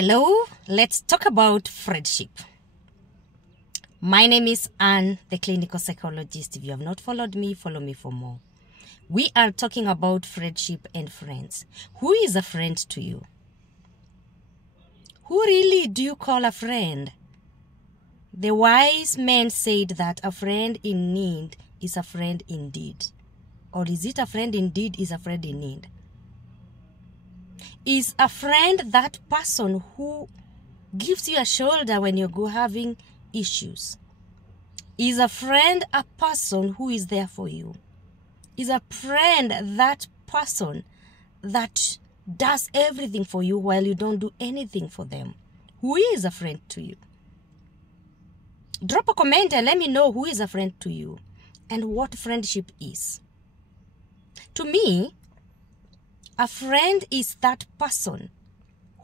Hello, let's talk about friendship. My name is Anne, the clinical psychologist. If you have not followed me, follow me for more. We are talking about friendship and friends. Who is a friend to you? Who really do you call a friend? The wise men said that a friend in need is a friend indeed. Or is it a friend indeed is a friend in need? Is a friend that person who gives you a shoulder when you're having issues? Is a friend a person who is there for you? Is a friend that person that does everything for you while you don't do anything for them? Who is a friend to you? Drop a comment and let me know who is a friend to you and what friendship is. To me, a friend is that person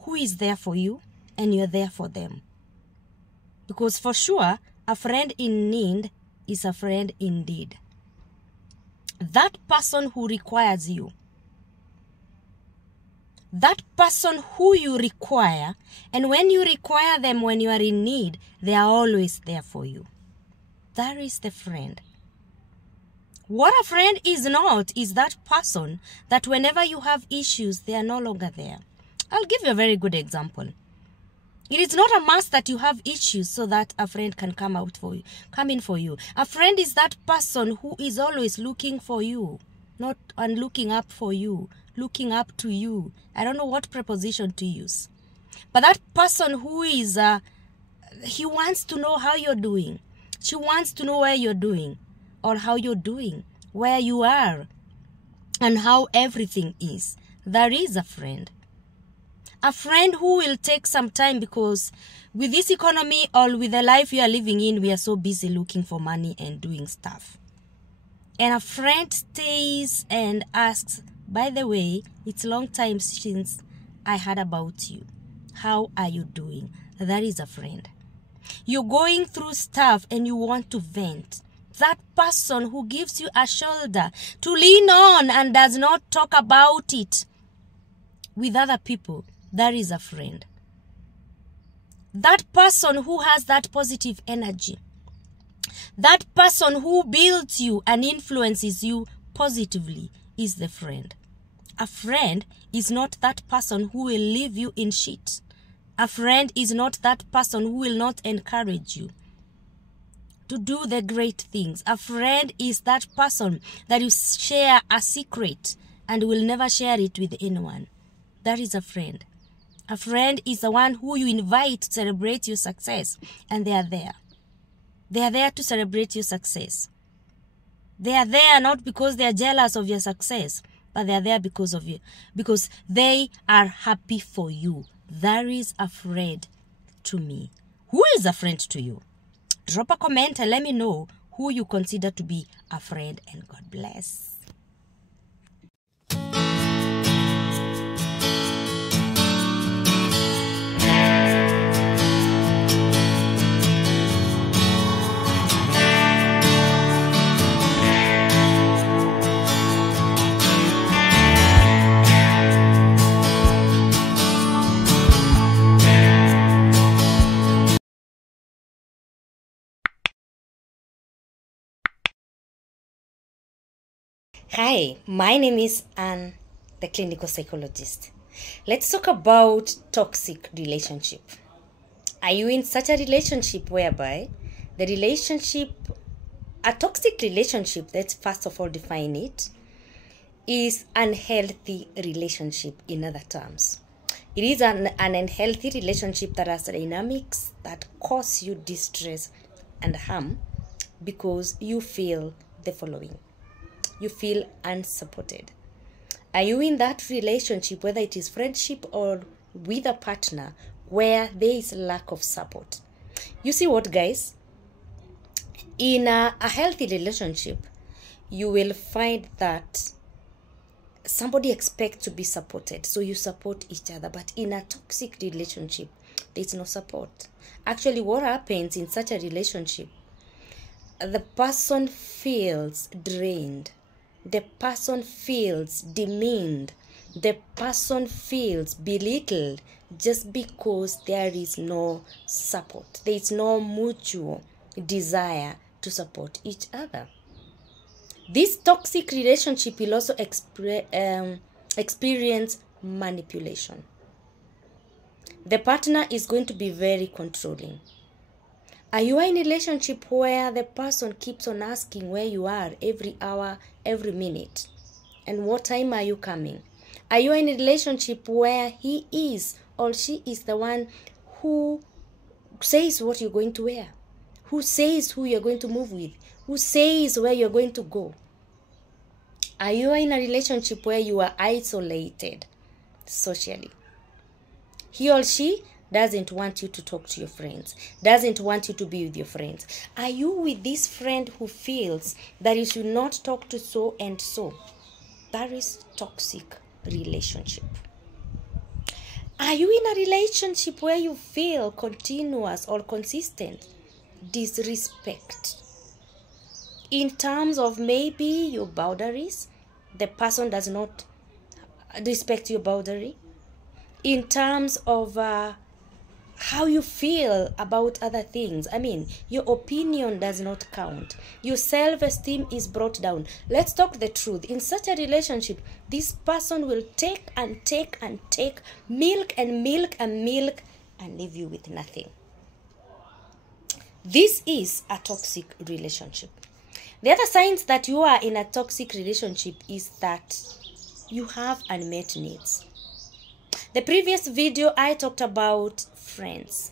who is there for you and you're there for them. Because for sure, a friend in need is a friend indeed. That person who requires you. That person who you require, and when you require them when you are in need, they are always there for you. That is the friend. What a friend is not is that person that whenever you have issues, they are no longer there. I'll give you a very good example. It is not a must that you have issues so that a friend can come in for you. A friend is that person who is always looking for you, not and looking up for you, looking up to you. I don't know what preposition to use. But that person who is, he wants to know how you're doing. She wants to know where you're doing. Or how you're doing, where you are, and how everything is. There is a friend. A friend who will take some time, because with this economy or with the life you are living in, we are so busy looking for money and doing stuff. And a friend stays and asks, by the way, it's a long time since I heard about you. How are you doing? That is a friend. You're going through stuff and you want to vent. That person who gives you a shoulder to lean on and does not talk about it with other people, that is a friend. That person who has that positive energy. That person who builds you and influences you positively is the friend. A friend is not that person who will leave you in shit. A friend is not that person who will not encourage you to do the great things. A friend is that person that you share a secret and will never share it with anyone. That is a friend. A friend is the one who you invite to celebrate your success, and they are there. They are there to celebrate your success. They are there not because they are jealous of your success, but they are there because of you, because they are happy for you. That is a friend to me. Who is a friend to you? Drop a comment and let me know who you consider to be a friend, and God bless. Hi, my name is Anne, the clinical psychologist. Let's talk about toxic relationship. Are you in such a relationship whereby a toxic relationship, let's first of all define it, is unhealthy relationship in other terms. It is an unhealthy relationship that has dynamics that cause you distress and harm because you feel the following. You feel unsupported. Are you in that relationship, whether it is friendship or with a partner, where there is lack of support? You see what, guys? In a healthy relationship, you will find that somebody expects to be supported, so you support each other. But in a toxic relationship, there is no support. Actually, what happens in such a relationship, the person feels drained. The person feels demeaned. the person feels belittled just because there is no support. There is no mutual desire to support each other. This toxic relationship will also experience manipulation. The partner is going to be very controlling. Are you in a relationship where the person keeps on asking where you are every hour, every minute? And what time are you coming? Are you in a relationship where he is or she is the one who says what you're going to wear? Who says who you're going to move with? Who says where you're going to go? Are you in a relationship where you are isolated socially? He or she doesn't want you to talk to your friends, doesn't want you to be with your friends. Are you with this friend who feels that you should not talk to so and so? That is toxic relationship. Are you in a relationship where you feel continuous or consistent disrespect in terms of maybe your boundaries? The person does not respect your boundary. In terms of how you feel about other things. I mean, your opinion does not count. Your self-esteem is brought down. Let's talk the truth. In such a relationship, this person will take and take and take, milk and milk and milk, and leave you with nothing. This is a toxic relationship. The other signs that you are in a toxic relationship is that you have unmet needs. The previous video, I talked about friends.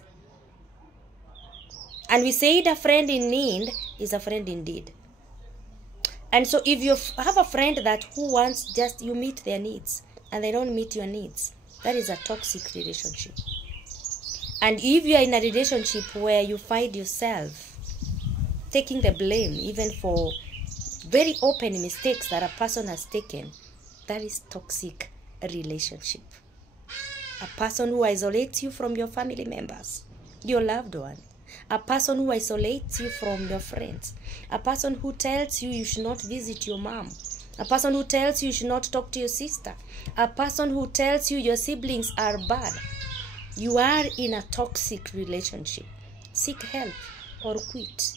And we said a friend in need is a friend indeed. And so if you have a friend that who wants just you meet their needs and they don't meet your needs, that is a toxic relationship. And if you are in a relationship where you find yourself taking the blame even for very open mistakes that a person has taken, that is toxic relationship. A person who isolates you from your family members, your loved one. A person who isolates you from your friends. A person who tells you you should not visit your mom. A person who tells you you should not talk to your sister. A person who tells you your siblings are bad. You are in a toxic relationship. Seek help or quit.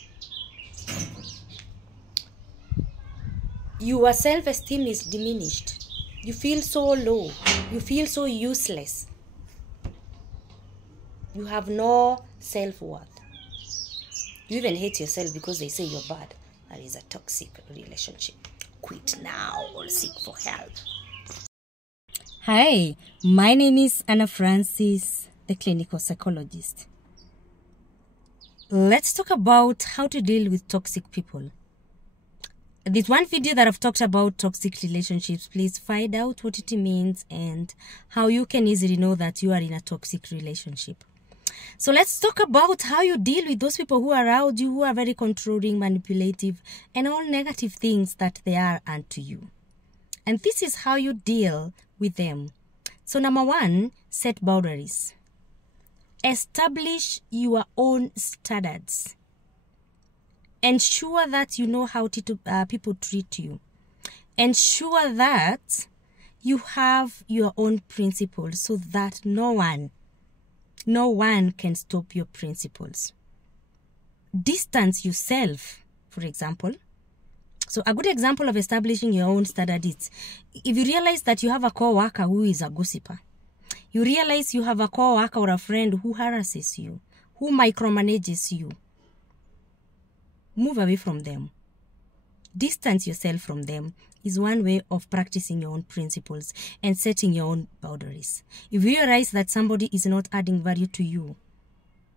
Your self-esteem is diminished. You feel so low. You feel so useless. You have no self-worth. You even hate yourself because they say you're bad. That is a toxic relationship. Quit now or seek for help. Hi, my name is Anna Francis, the clinical psychologist. Let's talk about how to deal with toxic people. This one video that I've talked about toxic relationships, please find out what it means and how you can easily know that you are in a toxic relationship. So let's talk about how you deal with those people who are around you, who are very controlling, manipulative, and all negative things that they are unto you. And this is how you deal with them. So number one, set boundaries. Establish your own standards. Ensure that you know how people treat you. Ensure that you have your own principles so that no one can stop your principles. Distance yourself, for example. So a good example of establishing your own standard is if you realize that you have a co-worker who is a gossiper. You realize you have a co-worker or a friend who harasses you, who micromanages you. Move away from them. Distance yourself from them is one way of practicing your own principles and setting your own boundaries. If you realize that somebody is not adding value to you,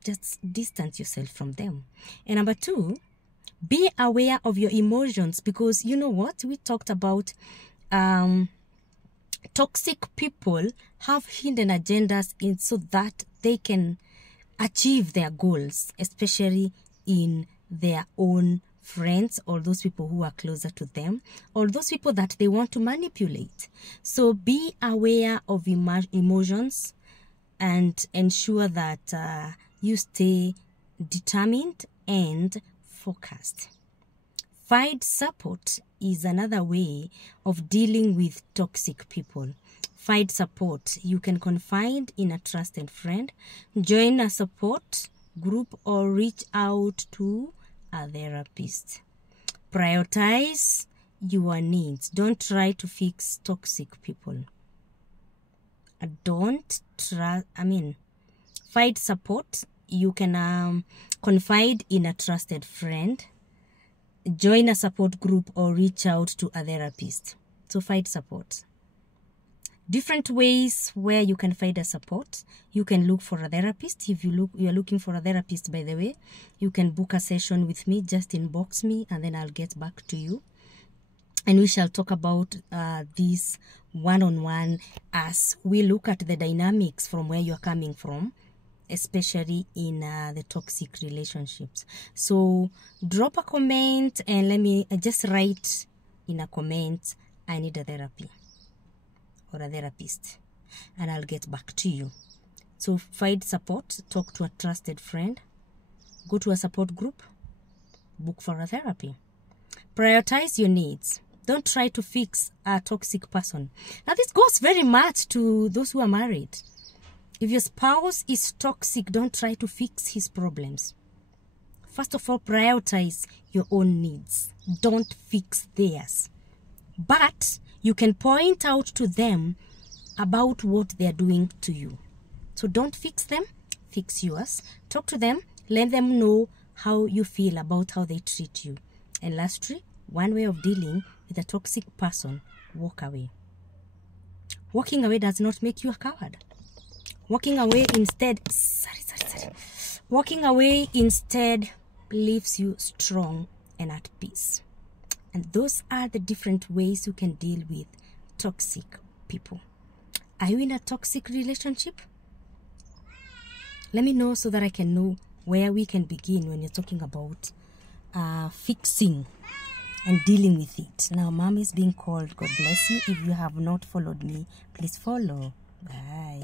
just distance yourself from them. And number two, be aware of your emotions, because you know what? We talked about toxic people have hidden agendas so that they can achieve their goals, especially in their own friends or those people who are closer to them or those people that they want to manipulate. So be aware of emotions and ensure that you stay determined and focused. Find support is another way of dealing with toxic people. Find support. You can confide in a trusted friend, join a support group, or reach out to a therapist. Prioritize your needs. Don't try to fix toxic people. Find support. You can confide in a trusted friend, join a support group, or reach out to a therapist. So find support. Different ways where you can find a support. You can look for a therapist. If you are looking for a therapist, by the way, you can book a session with me. Just inbox me and then I'll get back to you. And we shall talk about this one-on-one as we look at the dynamics from where you're coming from, especially in the toxic relationships. So drop a comment and let me just write in a comment, I need a therapy or a therapist, and I'll get back to you. So find support, talk to a trusted friend, go to a support group, book for a therapy. Prioritize your needs. Don't try to fix a toxic person. Now this goes very much to those who are married. If your spouse is toxic, don't try to fix his problems. First of all, prioritize your own needs. Don't fix theirs. But you can point out to them about what they're doing to you. So don't fix them, fix yours. Talk to them, let them know how you feel about how they treat you. And lastly, one way of dealing with a toxic person, walk away. Walking away does not make you a coward. Walking away instead, Walking away instead leaves you strong and at peace. And those are the different ways you can deal with toxic people. Are you in a toxic relationship? Let me know so that I can know where we can begin when you're talking about fixing and dealing with it. Now, Mom is being called. God bless you. If you have not followed me, please follow. Bye.